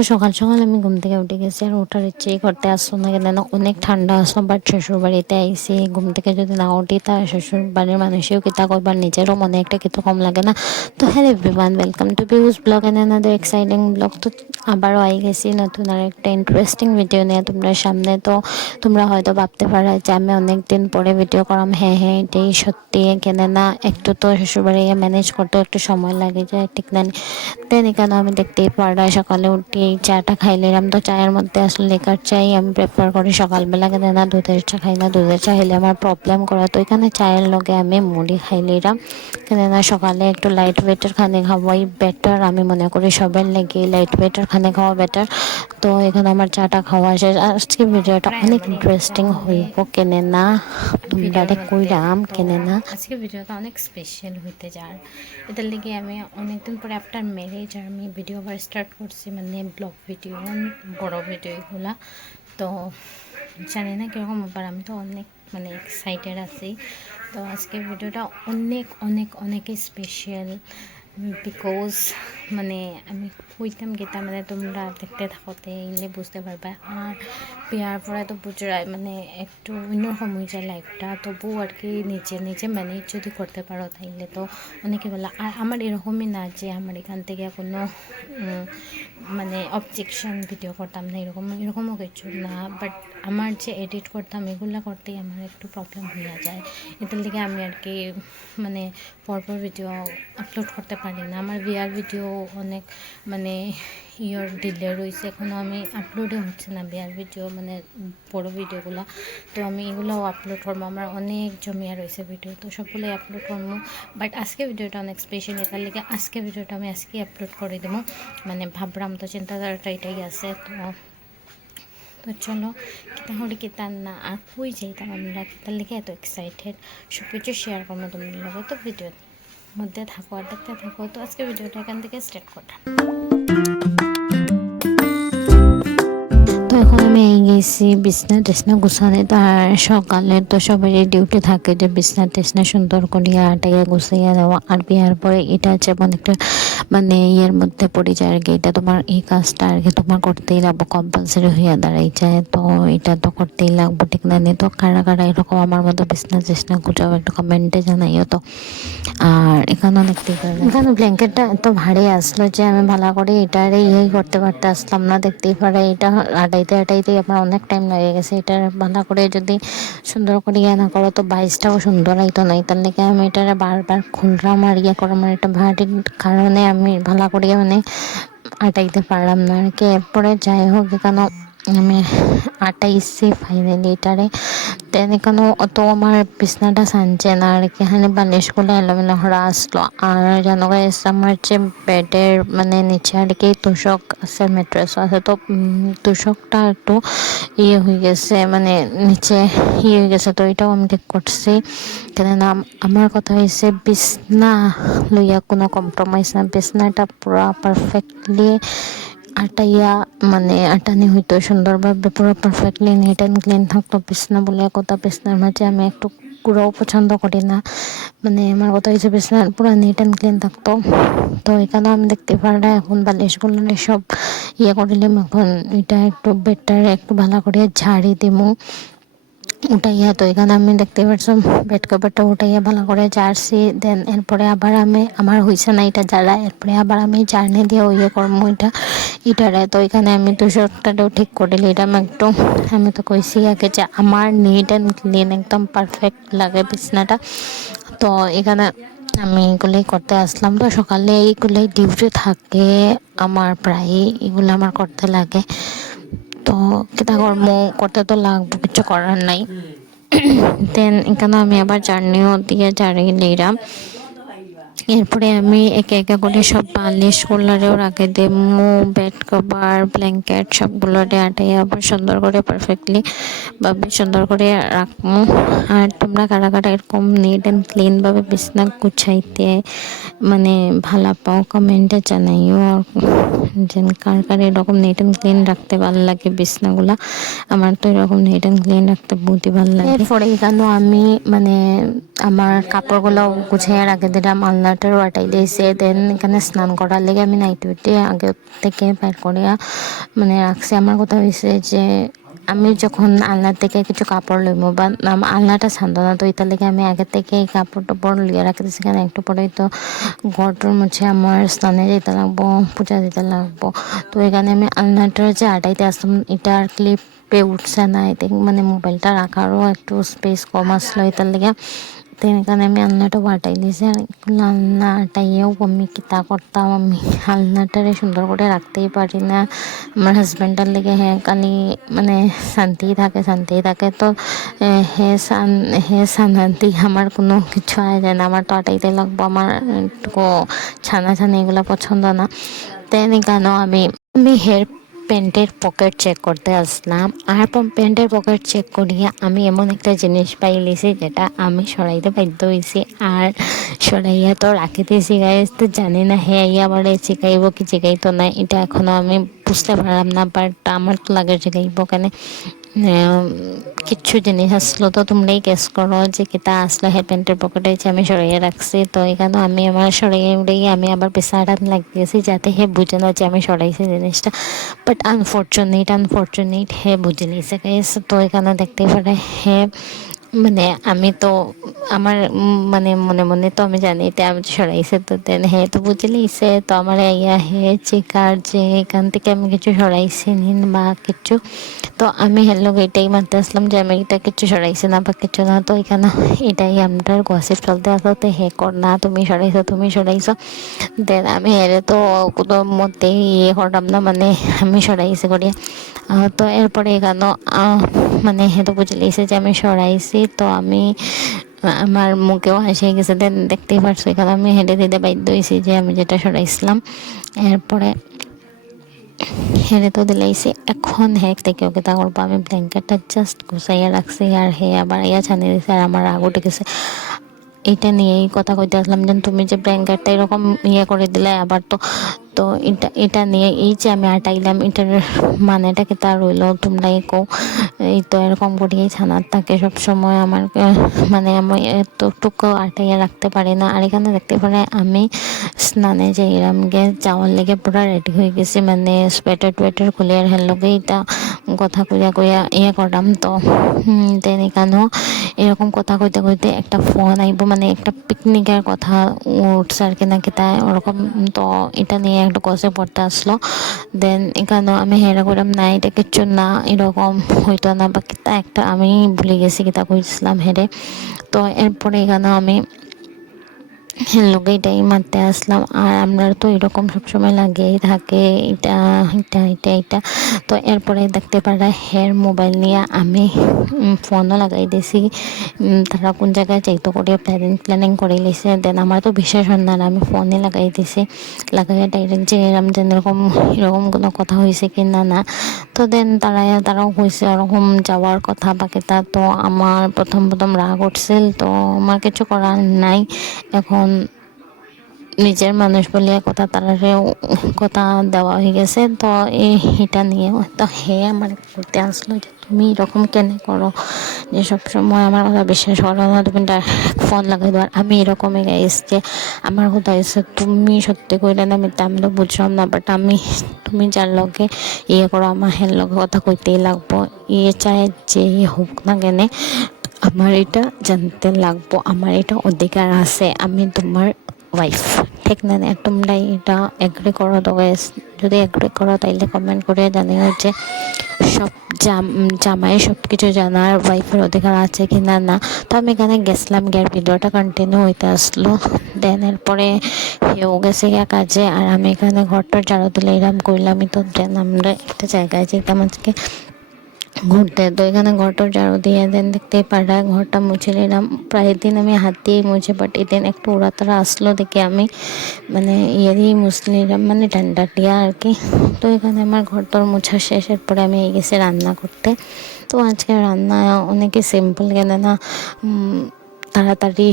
সকাল সকাল আমি ঘুম থেকে উঠে গেছি আর ওঠার ইচ্ছেই করতে আসলো না কেন, অনেক ঠান্ডা আসলো বাট শ্বশুর বাড়িতে আইসি। ঘুম থেকে যদি না উঠি তা শ্বশুর বাড়ির মানুষেও কিতা করবার নিজেরও মনে একটা কিছু কম লাগে না। তো hello everyone welcome to বিউজ blog and another exciting blog তো আবারও আই গেছি নতুন আর একটা ইন্টারেস্টিং ভিডিও নিয়ে তোমরা সামনে। তো তোমরা হয়তো ভাবতে পারো যে আমি অনেক দিন পরে ভিডিও করাম। হ্যাঁ হ্যাঁ এটাই সত্যি। কেন না, একটু তো শ্বশুরবাড়ি ম্যানেজ করতে একটু সময় লাগে যায় ঠিক না। দেন এখানে আমি দেখতেই পারা, সকালে উঠি চাটা খাইলাম। তো চায়ের মধ্যে আসলে লেকার চাই, আমি প্রেফার করি সকালবেলা। কেন না, দুধের চা খাই না, দুধের চা খাইলে আমার প্রবলেম করে। তো এখানে চায়ের লগে আমি মুড়ি খাইলাম। কেন না সকালে একটু লাইট ওয়েটের খানে খাওয়াই বেটার আমি মনে করি সবের লেগে লাইট ওয়েটের খানে খাওয়া বেটার তো এখানে আমার চাটা খাওয়া শেষ। আজকে ভিডিওটা অনেক ইন্টারেস্টিং হইব। কেনে না তোমরা কইরাম কেনে না আজকে ভিডিওটা অনেক স্পেশাল হইতে যার। এটার লেগে আমি অনেকদিন পরে আফটার ম্যারেজ আমি ভিডিও আবার স্টার্ট করছি। মানে ব্লগ ভিডিও, বড় ভিডিও এগুলা। তো জানি না কীরকম ব্যাপার আমি তো অনেক মানে এক্সাইটেড আছি। তো আজকে ভিডিওটা অনেক অনেক অনেক স্পেশাল বিকজ মানে আমি কইতাম গেতা মানে তোমরা দেখতে থাকোতে এলে বুঝতে পারবা আর বিয়ার পরে তো বুঝরাই মানে একটু অন্যরকম হয়ে যায় লাইফটা তবু আর কি নিজে নিজে ম্যানেজ যদি করতে পারো তাইলে তো, অনেকে বলে আর আমার এরকমই না যে আমার এখান থেকে কোনো মানে অবজেকশন ভিডিও করতাম না এরকম এরকমও কিছু না। বাট আমার যে এডিট করতাম এগুলো করতেই আমার একটু প্রবলেম হয়ে যায়। এটার দিকে আমি আর কি মানে পরপর ভিডিও আপলোড করতে পারি না। আমার বিয়ার ভিডিও অনেক মানে ইয়র ডিলে রয়েছে। এখনও আমি আপলোডে হচ্ছে না বিয়ার ভিডিও মানে বড় ভিডিওগুলো তো আমি এগুলোও আপলোড করব। আমার অনেক জমিয়া রয়েছে ভিডিও তো সবগুলোই আপলোড করব। বাট আজকে ভিডিওটা অনেক স্পেশাল এটার লেগে আজকে ভিডিওটা আমি আজকেই আপলোড করে দেবো। মানে ভাবলাম তো চিন্তাধারাটা এটাই আছে। তো তো চলো কিতা হলে কিতার না আর কই যাইতাম আমরা? কিতার লেগে এত এক্সাইটেড সব কিছু শেয়ার করব তোমাদের লগে তো ভিডিওর মধ্যে থাকো আর থাকো। তো আজকে ভিডিওটা এখান থেকে স্টার্ট করলাম। তো এখন আমি গেছি, বিছনা টিছনা গুছানে তো আর সকালে তো সবারই ডিউটি থাকে যে বিছনা টিছনা সুন্দর করিয়া আটাইয়া গুছাইয়া দেওয়া আর বিয়ার পরে এটা যেমন একটা মানে ইয়ের মধ্যে পড়ে যায় আর কি। এটা তোমার এই কাজটা আর কি তোমার করতেই লাগবো কম্পালসারি হইয়া দাঁড়াই যায় তো এটা তো করতেই লাগবো, ঠিক না? তো কারা কারা এরকম আমার মতো বিছনা টিছনা গুছাও একটু কমেন্টে জানাইও তো। আর এখানেও পারবে এখানে ব্ল্যাঙ্কেটটা এত ভারী আসলো যে আমি ভালো করে এটারে ইয়ে করতে পারতে আসলাম না, দেখতেই পারে এটা আটাইতে আটাইতে আমার অনেক টাইম লাগে গেছে। এটা বাঁধা করে যদি সুন্দর করে ইয়ে না করো, তো বাইসটাও সুন্দর হইতো নাই। তার লেগে আমি এটা বারবার খুললাম আর ইয়ে করলাম আর এটা ভারীর কারণে আমি ভালো করে মানে আটাইতে পারলাম না আর কি। এরপরে যাই হোক কেন আমি আটাইছি ফাইনালি এটারে দেন এখানে অত আমার বিছনাটা সানছে না, আর কি এখানে বালিশগুলো এলোমেলো হরা আসলো। আর জানো আমার যে বেডের মানে নিচে আর কি তোষক আছে ম্যাট্রেসও আছে, তো তোষকটা একটু ইয়ে হয়ে গেছে মানে নিচে ইয়ে হয়ে গেছে, তো এটাও আমি ঠিক করছি। কেননা আমার কথা হয়েছে বিছনা লইয়া কোনো কম্প্রোমাইজ না, বিছনাটা পুরা পারফেক্টলি আটাইয়া মানে আটানি হইতো সুন্দরভাবে পুরো পারফেক্টলি নিট অ্যান্ড ক্লিন থাকতো, বিছনা বলে কথা, বিছনার মাঝে আমি একটু কুড়াও পছন্দ করি না। মানে আমার কথা হয়েছে বিছনা পুরো নিট অ্যান্ড ক্লিন থাকতো। তো এখানে আমি দেখতে পারলাম এখন বালিশগুলো সব ইয়ে করিলাম এখন এটা একটু বেটার একটু ভালো করে ঝাড়ি দিমু। উঠাইয়া, তো এখানে আমি দেখতে পাচ্ছি বেড কভারটা উঠাইয়া ভালো করে জার্সি দেন এরপরে আবার আমি, আমার হয়েছে না এটা জ্বালা, এরপরে আবার আমি জার্নি দিয়ে ইয়ে করব এটা এটারে তো এখানে আমি তুষারটাও ঠিক করে নিলাম একটু আমি তো কইছি আগে যে আমার নিট অ্যান্ড ক্লিন একদম পারফেক্ট লাগে বিছনাটা। তো এখানে আমি এগুলোই করতে আসলাম। তো সকালে এইগুলোই ডিউটি থাকে, আমার প্রায় এগুলো আমার করতে লাগে। তো কেতা কর্ম করতে তো লাগবে কিছু করার নাই। দেন এখানে আমি আবার জার্নিও দিয়ে জার্নি নিলাম এরপরে আমি একে একে করে সব বালিশ কুলারেও রাখে দেবো বেড কভার ব্ল্যাঙ্কেট সবগুলোরে আটাই আবার সুন্দর করে পারফেক্টলি ভাবে সুন্দর করে রাখব আর তোমরা কারা কারা এরকম নিট অ্যান্ড ক্লিনভাবে বিছনা গুছাইতে মানে ভালো পাও কমেন্টে জানাইও। আর যে কার কার এরকম নিট অ্যান্ড ক্লিন রাখতে ভালো লাগে বিছনাগুলা, আমার তো এরকম নিট অ্যান্ড ক্লিন রাখতে বহুতই ভালো লাগে। এরপরে এখানেও আমি মানে আমার কাপড়গুলো গুছিয়ে রাখে দিলাম আলনা আলনাটার ওয়াটাই দিয়েছে। দেন এখানে স্নান করার লেগে আমি নাইট উঠে আগে থেকে বের করে মানে রাখছি। আমার কথা হয়েছে যে আমি যখন আলনার থেকে কিছু কাপড় লইব বা আলনাটা ছান্দো না, তো এটার লেগে আমি আগে থেকে এই কাপড় টাপড় লিয়ে রাখি দিচ্ছি কেন? একটু পরেই তো ঘরটার মুছে আমার স্নানে যেতে লাগবো, পূজা দিতে লাগবো। তো এখানে আমি আলনাটার যে আটাইতে আসলাম, এটা আর ক্লিপে উঠছে না। এতে মানে মোবাইলটা রাখারও একটু স্পেস কম আসলো এটার লেগে। আমি আলনাটা বাটাই দিয়েছি আর আলনা আটাইয়েও আমি কিতা করতাম আমি আলনাটারে সুন্দর করে রাখতেই পারি না আমার হাজব্যান্ডের লেগে হ্যাঁ খালি মানে শান্তি থাকে শান্তি থাকে তো হে শান হে শান্তি আমার কোনো কিছু আয় যায় না আমার তো আটাইতে লাগবো আমার ছানা ছানা এগুলো পছন্দ না তেন কেন আমি আমি হেয়ার প্যান্টের পকেট চেক করতে আসলাম। আর প্যান্টের পকেট চেক করিয়া আমি এমন একটা জিনিস পাইলিছি যেটা আমি সরাইতে বাধ্য হয়েছি। আর সরাইয়া তো রাখিতেছি গাইজ তো জানি না হে ইয়া বলে, চিকাইব কি, চিকাইতো না? এটা এখনও আমি বুঝতে পারলাম না বাট আমার তো লাগে চিকাইব কেন? কিচ্ছু জিনিস আসলো তো তোমরাই গেস করো যে কিতা আসলো হে প্যান্টের পকেটে যে আমি সরিয়ে রাখছি। তো এখানে আমি আমার সরিয়ে উড়িয়ে আমি আবার পেশাটা লাগিয়েছি যাতে হে বুঝে না যে আমি সরাইছি জিনিসটা। বাট আনফর্চুনেট আনফর্চুনেট হে বুঝে নিয়েছে তো এখানে দেখতে পারে হে মানে আমি তো আমার মানে মনে মনে তো আমি জানি তে আমি সরাইছে তো দেন হে তো বুঝে লিছে তো আমার ইয়া হে চিকার যে এখান থেকে আমি কিছু সরাইছি নিন বা কিছু। তো আমি হেলো এটাই মানতে আসলাম যে আমি এটা কিছু সরাইছি না বা কিছু না, তো এখানে এটাই আমার গসিপ চলতে আসতে হে কর না, তুমি সরাইছো তুমি সরাইছো। দেন আমি হেরে তো কোনো মতেই ইয়ে করলাম না মানে আমি সরাইছি করিয়া। তো এরপরে এখানে মানে হে তো বুঝে লিয়েছে যে আমি সরাইছি, তো আমি, আমার মুখেও হাসি গেছে। দেন দেখতেই পারছ, এখানে আমি হেঁটে দিতে বাধ্য হয়েছি যে আমি যেটা সরাইছিলাম। এরপরে হেরে তো দিলাইছি। এখন হ্যাক থেকে ওকে তা করব। আমি ব্ল্যাঙ্কেটটা জাস্ট গুছাইয়া রাখছি আর হে আবার ইয়া ছানিয়ে দিছে আর আমার উঠে গেছে। এটা নিয়েই কথা কইতে আসলাম যেন তুমি যে ব্ল্যাঙ্কেটটা এরকম ইয়ে করে দিলে, আবার তো তো এটা এটা নিয়ে এই যে আমি আটাইলাম, এটার মানেটা কি তার রইল, তোমরাই কও। এই তো এরকম করিয়েই ছানার থাকে সব সময় আমার মানে আমি এতটুকু আটাইয়া রাখতে পারি না। আর এখানে দেখতে পারে আমি স্নানে যে যাইলাম গে যাওয়ার লেগে পুরো রেডি হয়ে গেছি মানে সোয়েটার টোয়েটার খুলে, আর হের লগে এটা কথা কইয়া কইয়া ইয়ে করলাম তো এখানেও এরকম কথা কইতে কইতে একটা ফোন আইব মানে একটা পিকনিকের কথা উঠছে আর কি নাকি তাই ওরকম তো এটা নিয়ে একটা কষে পড়তে আসলো। দেন এখানেও আমি হেরা করলাম না, এটা কিচ্ছু না, এরকম হইতো না, বা কিতা একটা আমি ভুলে গেছি কিতা কইছিলাম হেরে। তো এরপরে এখানেও আমি লোক এটাই মারতে আসলাম। আর আমরা তো এরকম সবসময় লাগেই থাকে, এটা এটা এটা এটা। তো এরপরে দেখতে পারা হের মোবাইল নিয়ে আমি ফোনও লাগাই দিয়েছি। তারা কোন জায়গায় চাইতো করে প্ল্যানিং প্ল্যানিং করে লিছে। দেন আমার তো বিশ্বাস হয় না, আমি ফোনে লাগাই দিয়েছি। লাগাইয়া ডাইরেক্ট যে এরকম যেন এরকম এরকম কোনো কথা হয়েছে কি না না। তো দেন তারা তারাও হয়েছে ওরকম যাওয়ার কথা বাকি তা তো আমার প্রথম প্রথম রাগ উঠছিল। তো আমার কিছু করার নাই। এখন নিজের মানুষ বলে কথা তারারে কথা দেওয়া হয়ে গেছে। তো এটা নিয়ে তো হে আমার করতে আসলো যে তুমি এরকম কেন করো? যে সবসময় আমার কথা বিশ্বাস করো না তুমি ফোন লাগাই দাও আর আমি এরকমই যে আমার কথা হয়েছে, তুমি সত্যি কইলে না, আমি তা আমি তো বুঝলাম না বাট আমি, তুমি যার লগে ইয়ে করো, আমার হের লগে কথা কইতেই লাগবো। ইয়ে চায় যে হোক না কেনে আমার এটা জানতে লাগবো, আমার এটা অধিকার আছে, আমি তোমার ওয়াইফ ঠিক না তোমরা এটা এগ্রি করো তো। যদি এগ্রি করো তাইলে কমেন্ট করে জানিও যে সব জাম, জামাই সব কিছু জানার ওয়াইফের অধিকার আছে কি না। না তো আমি এখানে গেছিলাম গিয়ে ভিডিওটা কন্টিনিউ হইতে আসলো। দেন এরপরে হেও গেছে গিয়া কাজে, আর আমি এখানে ঘরটা ঝাড়ু দিলে এরম করলামই তো দেন আমরা একটা জায়গায় যেতাম আজকে। ঘুরতে। তো এখানে ঘরটা ঝাড়ু দিয়ে দেন দেখতে পারা ঘরটা মুছে নিলাম। প্রায় দিন আমি হাত দিয়ে মুছে বাট এদিন একটু ওড়াতারা আসলো দেখে আমি মানে ইয়ে দিয়ে মুছে নিলাম মানে ঠান্ডা টিয়া আর কি। তো এখানে আমার ঘর তোর মোছা শেষের পরে আমি গেছি রান্না করতে। তো আজকে রান্না অনেকে সিম্পল কেন না তাড়াতাড়ি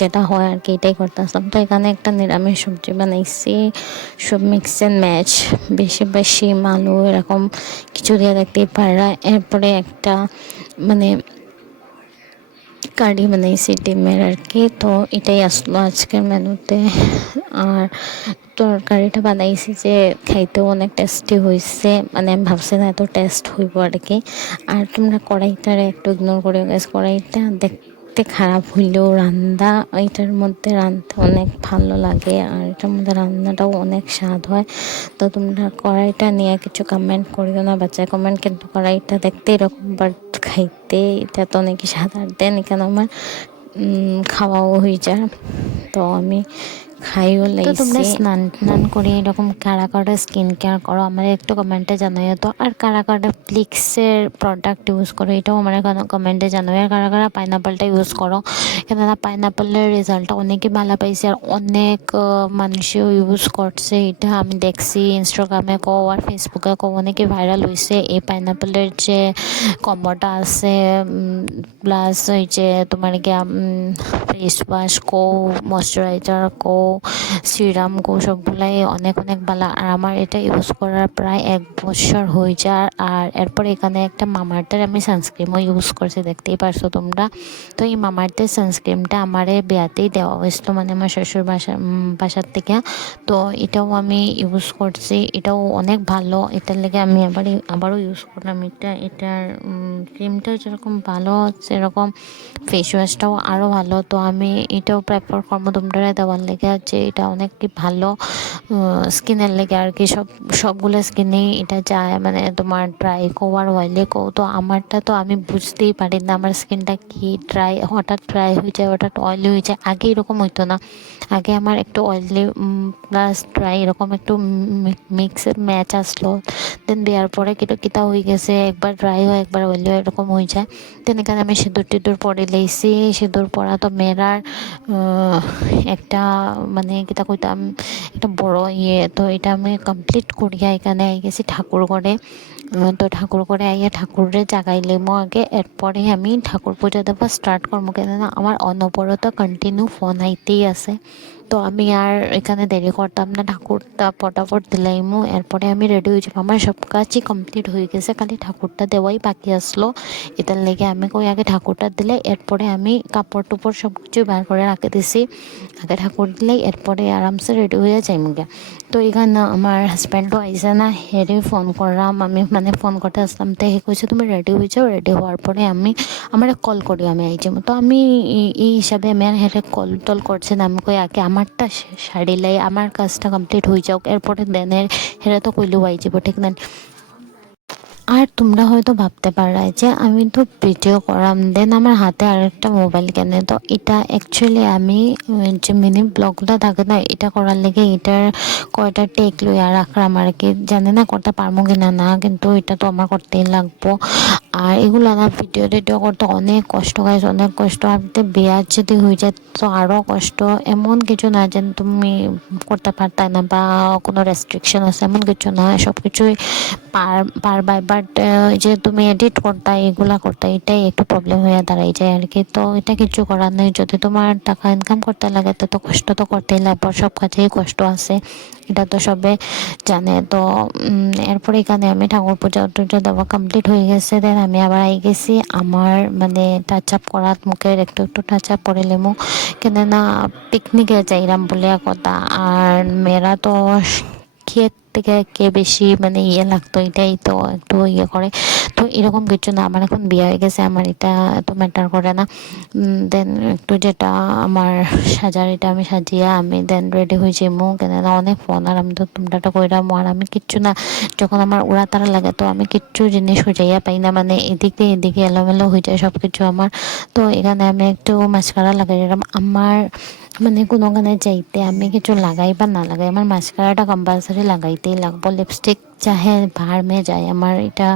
যেটা হয় আর কি, এটাই করতে আসলাম তো এখানে একটা নিরামিষ সবজি বানাইছি, সব মিক্স অ্যান্ড ম্যাচ বেশি বেশি আলু, এরকম কিছু দিয়ে দেখতেই পারা। এরপরে একটা মানে কারি বানাইছি ডিমের আর কি, তো এটাই আসলো আজকের মেনুতে। আর তরকারিটা বানাইছি যে খাইতেও অনেক টেস্টি হয়েছে মানে আমি ভাবছি না এত টেস্ট হইব আর কি। আর তোমরা কড়াইটারে একটু ইগনোর করে গেছে কড়াইটা দেখতে খারাপ হইলেও রান্না, এটার মধ্যে রাঁধতে অনেক ভালো লাগে আর এটার মধ্যে রান্নাটাও অনেক স্বাদ হয়। তো তোমরা কড়াইটা নিয়ে কিছু কমেন্ট করিও না বাচ্চা। কমেন্ট কিন্তু কড়াইটা দেখতে এরকম বাট খাইতে এটা তো অনেক স্বাদ। আর দেন এখানে আমার খাওয়াও হয়ে যায়। তো আমি খাইও তো তোমরা স্নান টান করে এরকম কারা কারা স্কিন কেয়ার করো। আমার একটু কমেন্টে জানাই তো। আর কারা কারা ফ্লিক্সের প্রোডাক্ট ইউজ করো এটাও আমার কমেন্টে জানাই আর কারা কারা পাইনাপলটা ইউজ করো। কেননা পাইনাপলের রেজাল্টটা অনেকই ভালো পাইছে আর অনেক মানুষেও ইউজ করছে। এটা আমি দেখছি ইনস্টাগ্রামে কো আর ফেসবুকে কো অনেকে ভাইরাল হয়েছে এই পাইনাপলের যে কম্বোটা আছে প্লাস ওই যে তোমার গিয়া ফেস ওয়াশ কো ময়শ্চারাইজার কো সিরাম সবগুলাই অনেক অনেক ভালো আর আমার এটা ইউজ করার প্রায় এক বছর হয়ে যায় আর এরপর এখানে একটা মামার্থের আমি সানস্ক্রিমও ইউজ করছি, দেখতেই পারছ তোমরা। তো এই মামার্থের সানস্ক্রিমটা আমারে বিয়াতেই দেওয়া হয়েছিল মানে আমার শ্বশুর বাসা বাসার থেকে। তো এটাও আমি ইউজ করছি, এটাও অনেক ভালো। এটার লেগে আমি আবার আবারও ইউজ করলাম। এটা, এটার ক্রিমটা যেরকম ভালো, সেরকম ফেস ওয়াশটাও আরও ভালো। তো আমি এটাও প্রেফার করব তোমরা দেওয়ার লেগে। যে এটা অনেক ভালো স্কিনের লেগে আর কি সব, সবগুলো স্কিনেই এটা যায়। মানে তোমার ড্রাই কো আর অয়েলি কো তো আমারটা তো আমি বুঝতেই পারি না আমার স্কিনটা কি ড্রাই, হঠাৎ ড্রাই হয়ে যায়, হঠাৎ অয়েলি হয়ে যায়। আগে এরকম হইতো না। আগে আমার একটু অয়েলি প্লাস ড্রাই এরকম একটু মিক্সের ম্যাচ আসলো। দেন দেওয়ার পরে কিটো কিতা হয়ে গেছে, একবার ড্রাই হয়, একবার অয়েলি হয়, এরকম হয়ে যায়। দেন এখানে আমি সিঁদুর টিঁদুর পরে লেইছি, সিঁদুর পরা তো মেয়েরার একটা মানে কিতা কইতাম একটা বড় ইয়ে তো এটা আমি কমপ্লিট করিয়া এখানে আই গেছি ঠাকুর করে তো ঠাকুর করে আইয়া ঠাকুরে জাগাইলেমো আগে এরপরে আমি ঠাকুর পূজা দেবো স্টার্ট করব কেন আমার অনবরত কন্টিনিউ ফোন আইতেই আছে। তো আমি আর এখানে দেরি করতাম না। ঠাকুরটা পটাপট দিলাইমু এরপরে আমি রেডি হয়ে যাব। আমার সব কাজই কমপ্লিট হয়ে গেছে। খালি ঠাকুরটা দেওয়াই বাকি আসলো। এটার লেগে আমি কই আগে ঠাকুরটা দিলে, এরপরে আমি কাপড় টুপড় সব কিছু বার করে রাখে দিছি। আগে ঠাকুর দিলে এরপরে আরামসে রেডি হয়ে যাই মুগে তো এখানে আমার হাজব্যান্ডও আইসে না হেরে ফোন করলাম আমি মানে ফোন করতে আসলাম তো হে কইছে তুমি রেডি হয়ে যাও রেডি হওয়ার পরে আমি আমার কল করি আমি আই যাব তো আমি এই হিসাবে আমি আর হেরে কল টল করছে না, আমি কই আগে আমারটা সারিলাই আমার কাজটা কমপ্লিট হয়ে যাওক এরপরে দেনের হেরে তো কইলেও আই যাব, ঠিক না আর তোমরা হয়তো ভাবতে পারাই যে আমি তো ভিডিও করাম। দেন আমার হাতে আরেকটা মোবাইল কেনে। তো এটা অ্যাকচুয়ালি আমি যে মিনি ব্লগটা থাকে না, এটা করার লেগে এটার কয়টা টেক লই আর রাখলাম আর কি। জানি না করতে পারব কিনা না, কিন্তু এটা তো আমার করতেই লাগবো। আর এগুলো না ভিডিও টিডিও করতে অনেক কষ্ট গাইজ অনেক কষ্ট। আর বিয়ার যদি হয়ে যায় তো আরও কষ্ট। এমন কিছু না যেন তুমি করতে পারতে না বা কোনো রেস্ট্রিকশন আছে, এমন কিছু না। সব কিছুই পার পারবাই বাট যে তুমি এডিট করতা, এগুলা করতা, এটাই একটু প্রবলেম হয়ে দাঁড়াই যায় আর কি। তো এটা কিছু করার নেই। যদি তোমার টাকা ইনকাম করতে লাগে, তো তো কষ্ট তো করতেই লাগবে সব কাজেই কষ্ট আছে। এটা তো সবে জানে। তো এরপরে এখানে আমি ঠাকুর পূজা টুজা দেওয়া কমপ্লিট হয়ে গেছে। দেন আমি আবার আই গেছি, আমার মানে টাচ আপ করাত মুখের একটু একটু টাচ আপ করে লেমু কেননা পিকনিকে যাইরাম বলে কথা আর মেয়েরা তো ক্ষেত থেকে কে বেশি মানে ইয়ে লাগতো, এটাই তো একটু ইয়ে করে। তো এরকম কিছু না, আমার এখন বিয়ে হয়ে গেছে, আমার এটা এত ম্যাটার করে না। দেন একটু যেটা আমার সাজার, এটা আমি সাজিয়ে আমি দেন রেডি হয়ে যাব। কেন অনেক ফোন আর আমি তো তোমরা তো কইরাম, আর আমি কিচ্ছু না। যখন আমার উড়া তারা লাগে, তো আমি কিচ্ছু জিনিস খুঁজাইয়া পাই না। মানে এদিকে এদিকে এলোমেলো হয়ে যায় সব কিছু আমার। তো এখানে আমি একটু মাছ মাস্কারা লাগাই আমার মানে কোনো গানে যাইতে আমি কিছু লাগাই বা না লাগাই আমার মাস্কারাটা কম্পালসারি লাগাইতেই লাগবো। লিপস্টিক চাহে ভার মে যায় আমার এটা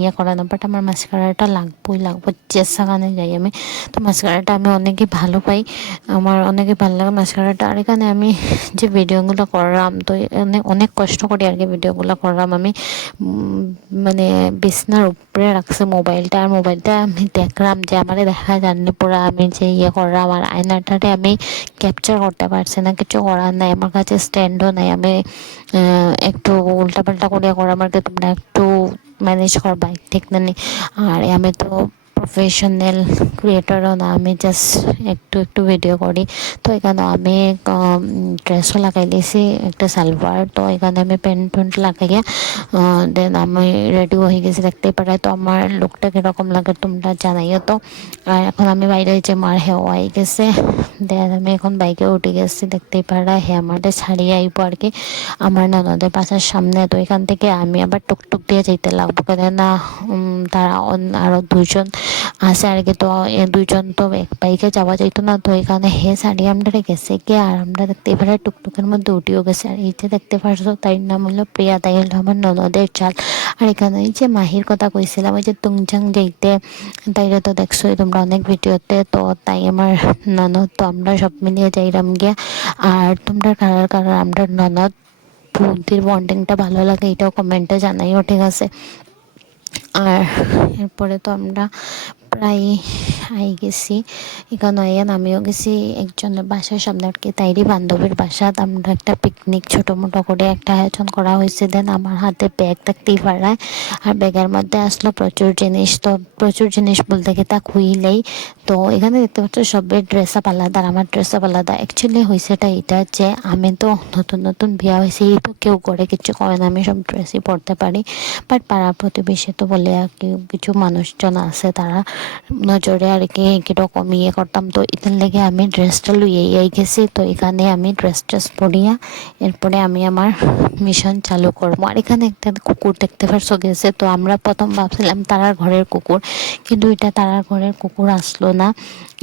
ইয়ে করা না বাট আমার মাস্কারাটা লাগবোই, লাগবো চেষ্টা গানে যাই আমি। তো মাস্কারাটা আমি অনেকই ভালো পাই আমার অনেকই ভালো লাগে মাস্কারাটা আর এখানে আমি যে ভিডিওগুলো করলাম তো অনেক অনেক কষ্ট করি আর কি ভিডিওগুলো করলাম আমি। মানে বিছনার উপরে রাখছে মোবাইলটা আর মোবাইলটা আমি দেখলাম যে আমার দেখা জানলে পুরো আমি যে ইয়ে করলাম আর আয়নাটারে আমি ক্যাপচার করতে পারছি না, কিছু করার নাই, আমার কাছে স্ট্যান্ডও নাই। আমি একটু উল্টাপাল্টা করিয়া করে আমাকে তোমরা একটু ম্যানেজ করবা, ঠিক না? আর আমি তো প্রফেশনাল ক্রিয়েটরও না, আমি জাস্ট একটু একটু ভিডিও করি। তো এখানে আমি ড্রেসও লাগাই দিয়েছি, একটা সালোয়ার তো এখানে আমি প্যান্ট প্যান্ট লাগাইয়া দেন আমি রেডি হয়ে গেছি দেখতেই পারে। তো আমার লুকটা কীরকম লাগে তোমরা জানাইও তো। আর এখন আমি বাইরে যে মার হেওয়া গেছে। দেন আমি এখন বাইকে উঠে গেছি, দেখতেই পারা হে আমাদের ছাড়িয়ে আইব আর কি। আমার ননদের বাসার সামনে, তো এখান থেকে আমি আবার টুকটুক দিয়ে যেতে লাগবো। কেন না তারা আরও দুজন আছে আর কি তো, এ দুইজন তো এক বাইকে যাওয়া যেত না, তো এখানে হে শাড়ি আমরা গেছে কি আর আমরা দেখতে পারে টুকটুকের মধ্যে উঠিও গেছে। আর এই যে দেখতে পারছ তাই নাম হলো প্রিয়া, তাই হলো আমার ননদের চাল। আর এখানে এই যে মাহির কথা কইছিলাম, ওই যে তুংজাং যাইতে তাইরে তো দেখছ তোমরা অনেক ভিডিওতে, তো তাই আমার ননদ, তো আমরা সব মিলিয়ে যাইরাম গিয়া আর তোমরা কারার কারার আমরা ননদ বৌদির বন্ডিংটা ভালো লাগে, এটাও কমেন্টে জানাইও, ঠিক আছে? আর এরপরে তো আমরা প্রায় আই গেছি। এখানে আইয়া আমিও গেছি। একজনের বাসার সামনে আর কি, তাইরই বান্ধবীর বাসাত আমরা একটা পিকনিক ছোটো মোটো করে একটা আয়োজন করা হয়েছে। দেন আমার হাতে ব্যাগ থাকতেই পারায়। আর ব্যাগের মধ্যে আসলো প্রচুর জিনিস। তো প্রচুর জিনিস বলতে কি তা খুইলেই। তো এখানে দেখতে পাচ্ছ সবের ড্রেস আপ আলাদা। আর আমার ড্রেস আপ আলাদা। অ্যাকচুয়ালি হয়েছেটা এটা যে আমি তো নতুন নতুন বিয়া হয়েছে। এই তো কেউ করে কিছু করে না। আমি সব ড্রেসই পরতে পারি। বাট পাড়া প্রতিবেশী তো বলে আর কিছু মানুষজন আছে তারা। নজরে আর কি কীরকম ইয়ে করতাম। তো এটার লেগে আমি ড্রেসটা লুইয়ে আই গেছি। তো এখানে আমি ড্রেস ট্রেস পরিয়া, এরপরে আমি আমার মিশন চালু করব। আর এখানে একটা কুকুর দেখতে পারছ, গেছে। তো আমরা প্রথম ভাবছিলাম তারার ঘরের কুকুর, কিন্তু এটা তারার ঘরের কুকুর আসলো না।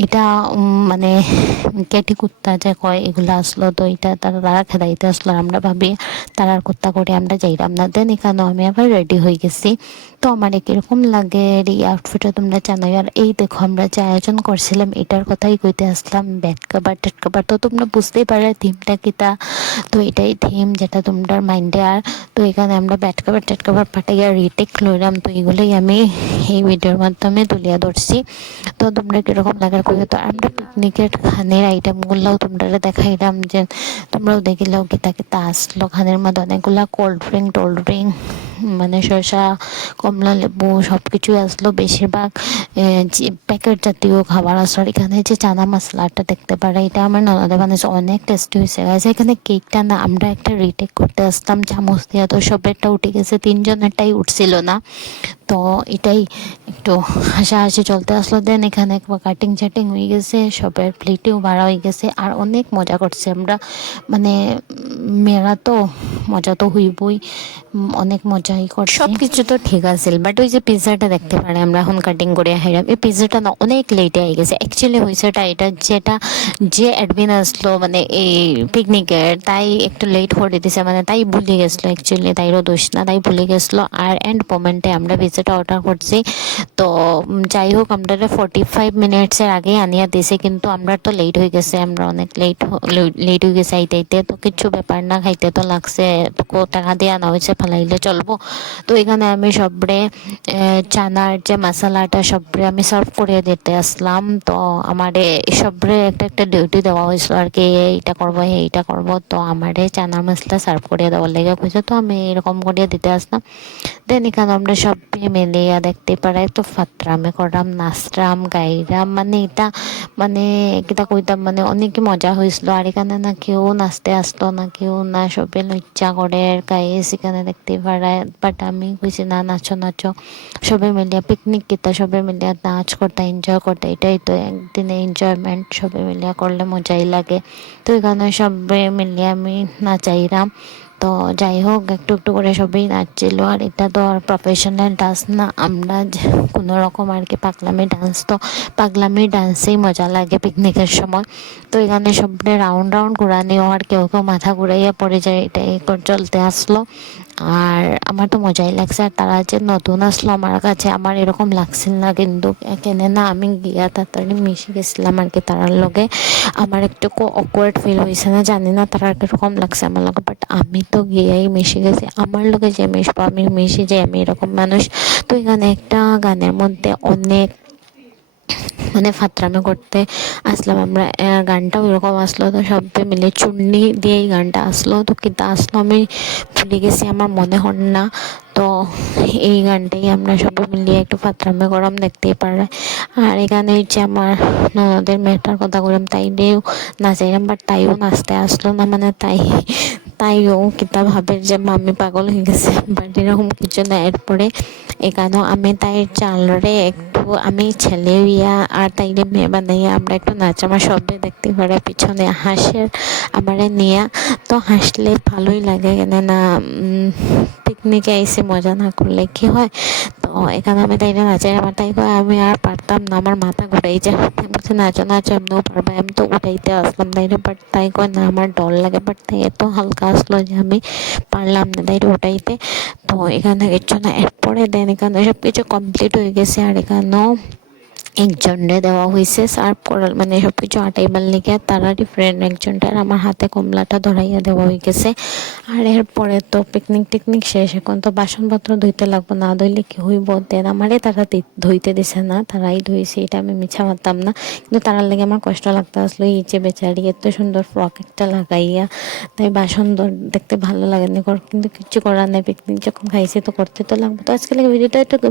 এটা মানে কেটি কুত্তা যে কয়, এগুলো আসলো। তো এটা তারা তারা খেদাইতে আসলো। আমরা ভাবি, তারার কুত্তা করে আমরা যাইলাম না। দেন এখানেও আমি আবার রেডি হয়ে গেছি। তো আমার কীরকম লাগে, এই আউটফিটে তোমরা জানাই আর এই দেখো আমরা যে আয়োজন করছিলাম, এটার কথাই কইতে আসলাম ব্যাট কাবার টেট কাবার তো তোমরা বুঝতেই পারে থিমটা কিতা তো? এটাই থিম যেটা তোমরা মাইন্ডে আর তো এখানে আমরা ব্যাট কাবার টেট কাবার পাঠাইয়া রিটেক লইলাম। তো এগুলোই আমি এই ভিডিওর মাধ্যমে তুলিয়া ধরছি। তো তোমরা কীরকম লাগার করে তো আমরা পিকনিকের খানের আইটেমগুলোও তোমরা দেখাইলাম যে তোমরাও দেখিলাও কিতা কিতা আসলো। খানের মধ্যে অনেকগুলা কোল্ড ড্রিঙ্ক টোল্ড ড্রিঙ্ক মানে শসা, কমলা লেবু সব কিছুই আসলো বেশিরভাগ। যে প্যাকেট জাতীয় খাবার আসলো আর এখানে যে চানা মশলাটা দেখতে পারে, এটা আমার ননদে বানিয়েছে, অনেক টেস্টি হয়েছে। এখানে কেকটা না, আমরা একটা রিটেক করতে আসতাম, চামচ দিয়ে, তো সবেরটা উঠে গেছে, তিনজনেরটাই উঠছিল না। তো এটাই একটু হাসাহাসি চলতে আসলো। দেন এখানে একবার কাটিং চাটিং হয়ে গেছে, সবের প্লেটেও ভাড়া হয়ে গেছে, আর অনেক মজা করছে আমরা। মানে মেয়েরা তো মজা তো হইবই। অনেক মজাই করছে। সব কিছু তো ঠিক আছে বাট ওই যে পিৎজাটা দেখতে পারে আমরা এখন কাটিং করে হাইরাম এই পিৎজাটা না অনেক লেটে হয়ে গেছে। অ্যাকচুয়ালি হয়েছেটা এটা যেটা যে অ্যাডমিন আসলো মানে এই পিকনিকের তাই একটু লেট করে দিছে মানে তাই ভুলে গেছিল অ্যাকচুয়ালি তাইরও দোষ না, তাই ভুলে গেছিল। আর এন্ড মোমেন্টে আমরা পিৎজাটা অর্ডার করছি, তো যাই হোক আমরা ফোর্টি ফাইভ মিনিটসের আগে আনিয়া দিছে, কিন্তু আমরা তো লেট হয়ে গেছে, আমরা অনেক লেট লেট হয়ে গেছে আইতে আইতে, তো কিছু ব্যাপার না, খাইতে তো লাগছে। টাকা দিয়ে আনা হয়েছে ফালাইলে চলবো তো এখানে আমি সবরে চানার যে মশলাটা সবরে আমি সার্ভ করে দিতে আসলাম তো আমারে সবরে একটা একটা ডিউটি দেওয়া হয়েছিল আর কি এইটা করব এইটা করব তো আমারে চানা মশলা সার্ভ করে দেওয়ার লেগে কইছে তো আমি এরকম করে দিতে আসলাম দেন এখানে আমরা সব মিলিয়ে দেখতে পারে তো ফাতরামে করলাম নাচরাম গাইরাম মানে এটা মানে কিতা কইতাম মানে অনেক মজা হয়েছিল আর এখানে না কেউ নাচতে আসতো না কেউ না সবে লজ্জা করে গায়ে সেখানে দেখতে পারায় বাট আমি কইছি, না, নাচো নাচো। সবাই মিলিয়া পিকনিক কিতা সবাই মিলিয়া নাচ করতে এনজয় করতে, এটাই তো একদিনে এনজয়মেন্ট সবাই মিলিয়া করলে মজাই লাগে। তো এখানে সবে মিলিয়ে আমি নাচাইলাম তো যাই হোক, একটু একটু করে সবই নাচছিল। আর এটা তো আর প্রফেশনাল ডান্স না, আমরা কোনো রকম আর কি পাগলামি ডান্স তো পাগলামি ডান্সেই মজা লাগে পিকনিকের সময়। তো এখানে সবটা রাউন্ড রাউন্ড ঘুরানিও আর কেউ কেউ মাথা ঘুরাইয়া পড়ে যায় এটাই চলতে আসলো। আর আমার তো মজাই লাগছে। আর তারা যে নতুন আসলো আমার কাছে, আমার এরকম লাগছিল না কিন্তু কেনে না আমি গিয়া তাড়াতাড়ি মিশে গেছিলাম আর কি তারার লগে। আমার একটু অকওয়ার্ড ফিল হয়েছে না, জানি না তারা কীরকম লাগছে আমার লগে বাট আমি তো গিয়েই মিশে গেছি। আমার লগে যে মিশবো, আমি মিশে যাই, আমি এরকম মানুষ। তো এখানে একটা গানের মধ্যে অনেক মানে ফাতরামে করতে আসলাম আমরা গানটা এরকম আসলো তো সবাই মিলে চুন্নি দিয়ে এই গানটা আসলো। তো কিন্তু আসলো আমি ভুলে গেছি, আমার মনে হন না। তো এই গানটাই আমরা সবাই মিলিয়ে একটু ফাতরামে গরম দেখতেই পারে আর এখানে হচ্ছে আমার ননদের মেয়েটার কথা বললাম তাইলেও নাচাইলাম বাট তাইও নাচতে আসলো না মানে তাই, তাইও কিতা ভাবে যে মামি পাগল হয়ে গেছে বাট এরকম কিছু না। এরপরে এখানেও আমি তাই চালরে একটু, আমি ছেলে ইয়া আর তাইলে মেয়ে বানাইয়া আমরা একটু নাচ আমার সবে দেখতে পারে, পিছনে হাঁসের আমারে নিয়ে। তো হাসলে ভালোই লাগে কেন না পিকনিকে এসে মজা না করলে কি হয়? তো এখানে আমি তাই নাচাই আমার তাই কয় আমি আর পারতাম না, আমার মাথা ঘুরাই যায় নাচো নাচো এমনিও পারবে, আমি তো উঠাইতে আসলাম তাই বাট তাই কয়, না, আমার ডর লাগে বাট তাই এত হালকা আসলো যে আমি পারলাম না তাই উঠাইতে। তো এখানে কিছু না এরপরে দেন, এখানে সব কিছু কমপ্লিট হয়ে গেছে, আর এখানেও একজনরে দেওয়া হয়েছে সার্ভ করার মানে সব কিছু আটাইবার লেগে তারারই ফ্রেন্ড একজনটার আমার হাতে কমলাটা ধরাইয়া দেওয়া হয়ে গেছে আর এরপরে তো পিকনিক টিকনিক শেষ, এখন তো বাসনপত্র ধুইতে লাগবো, না ধুইলে কি হইব? দেন আমারে তারা ধুইতে দিছে না, তারাই ধুইছে, এটা আমি মিছা মারতাম না। কিন্তু তারার লেগে আমার কষ্ট লাগতে আসলো, এই যে বেচারি এত সুন্দর ফ্রক একটা লাগাইয়া, তাই বাসন দেখতে ভালো লাগেনি কর- কিন্তু কিছু করার নেই পিকনিক যখন খাইছে তো করতে তো লাগবে। তো আজকে ভিডিওটা একটু